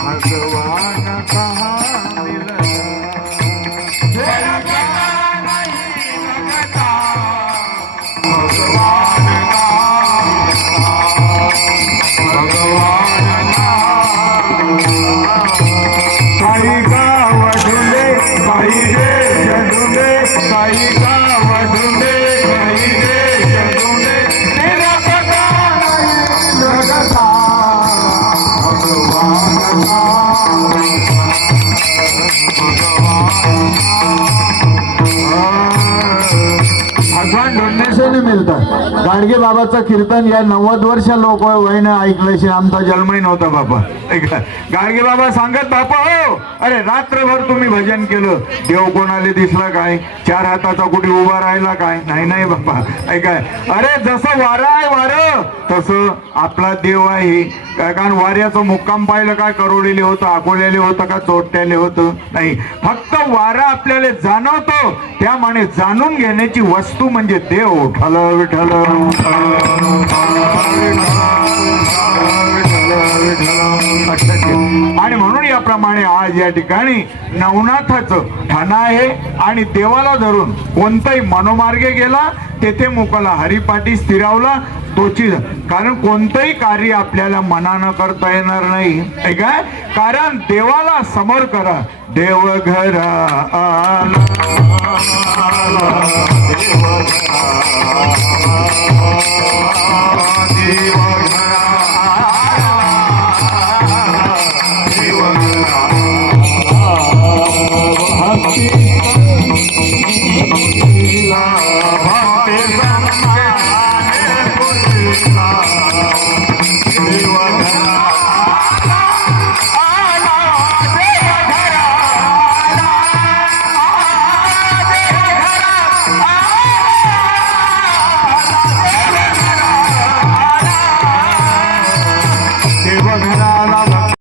भगवान कहाँ मिलता, तेरा पता नहीं लगता, भगवान कहाँ मिलता, भगवान काही गाव ढुले काही देश ढुले, काही गाव ढुले काही देश ढुले, तेरा पता नहीं लगता, भगवान भगवान ढूंढने से नहीं मिलता. गाडगे बाबाचं कीर्तन या 90 वर्ष लोक वयनं ऐकल्याशी आमचा जन्मही नव्हता बापा. गाडगे बाबा सांगत, बापा हो, अरे रात्रभर तुम्ही भजन केलं, देव कोणाला दिसला काय, चार हाताचा कुठे उभा राहिला काय, नाही नाही बापा ऐकाय, अरे जसं वारं आहे वारं तसं आपला देव आहे. कारण वाऱ्याचं मुक्काम पाहिलं काय, करोडीले होतं, अकोल्याले होतं का चोट्याले होतं, नाही, फक्त वारा आपल्याला जाणवतो, त्यामुळे जाणून घेण्याची वस्तू म्हणजे देव. ठल विठल आणि म्हणून याप्रमाणे आज या ठिकाणी नवनाथाचं ठाण आहे आणि देवाला धरून कोणताही मनोमार्गे गेला तेथे मुकाला हरिपाठी स्थिरावला तोची. कारण कोणतंही कार्य आपल्याला मनानं करता येणार नाही काय, कारण देवाला समोर करा. देव घरा आला, देव घरा, देव